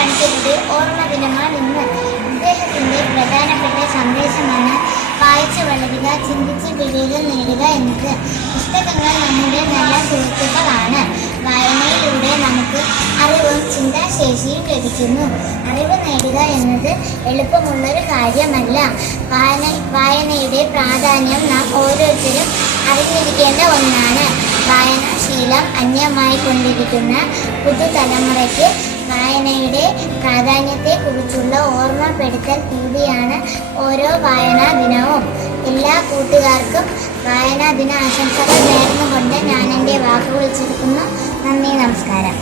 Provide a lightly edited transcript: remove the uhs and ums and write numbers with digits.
പണിക്കരുടെ ഓർമ്മ ദിനമാണ് ഇന്ന്. ഇദ്ദേഹത്തിന്റെ പ്രധാനപ്പെട്ട സന്ദേശമാണ് വായിച്ചു വളരുക, ചിന്തിച്ച് വിവേകം നേടുക എന്നത്. പുസ്തകങ്ങൾ നമ്മുടെ നല്ല സുഹൃത്തുക്കളാണ്. വായനയിലൂടെ നമുക്ക് അറിവും ചിന്താശേഷിയും ലഭിക്കുന്നു. അറിവ് നേടുക എന്നത് എളുപ്പമുള്ളൊരു കാര്യമല്ല. വായനയുടെ പ്രാധാന്യം നാം ഓരോരുത്തരും അറിഞ്ഞിരിക്കേണ്ട ഒന്നാണ്. വായനാശീലം അന്യമായി കൊണ്ടിരിക്കുന്ന പുതുതലമുറയ്ക്ക് വായനയുടെ പ്രാധാന്യത്തെക്കുറിച്ചുള്ള ഓർമ്മപ്പെടുത്തൽ കൂടിയാണ് ഓരോ വായനാ ദിനവും. എല്ലാ കൂട്ടുകാർക്കും വായനാ ദിന ആശംസകൾ നേർന്നുകൊണ്ട് ഞാൻ എൻ്റെ വാക്കുകൾ ചുരുക്കുന്നു. നന്ദി, നമസ്കാരം.